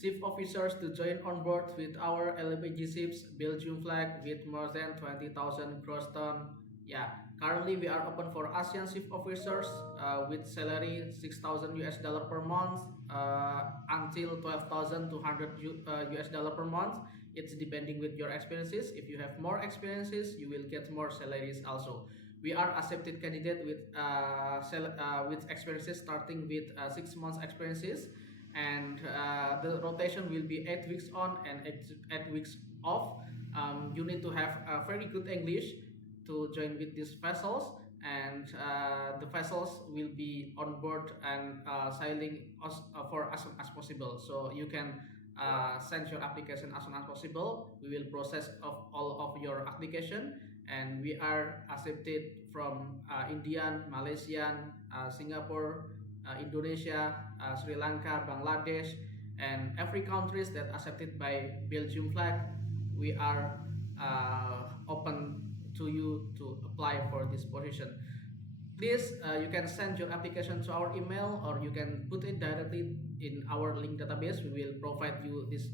ship officers to join on board with our LPG ships, Belgium flag with more than 20,000 gross ton. Yeah, currently we are open for ASEAN ship officers with salary 6,000 US dollar per month until 12,200 US dollar per month. It's depending with your experiences. If you have more experiences, you will get more salaries also. We are accepted candidate with experiences starting with 6 months experiences, and the rotation will be 8 weeks on and 8 weeks off. You need to have very good English to join with these vessels, and the vessels will be on board and sailing for as soon as possible. So you can send your application as soon as possible. We will process of all of your application, and we are accepted from Indian, Malaysian, Singapore, Indonesia, Sri Lanka, Bangladesh, and every countries that accepted by Belgium flag. We are open to you to apply for this position. Please, you can send your application to our email, or you can put it directly in our link database. We will provide you this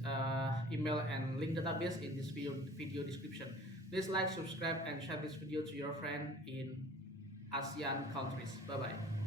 email and link database in this video description. Please like, subscribe, and share this video to your friend in ASEAN countries. Bye bye.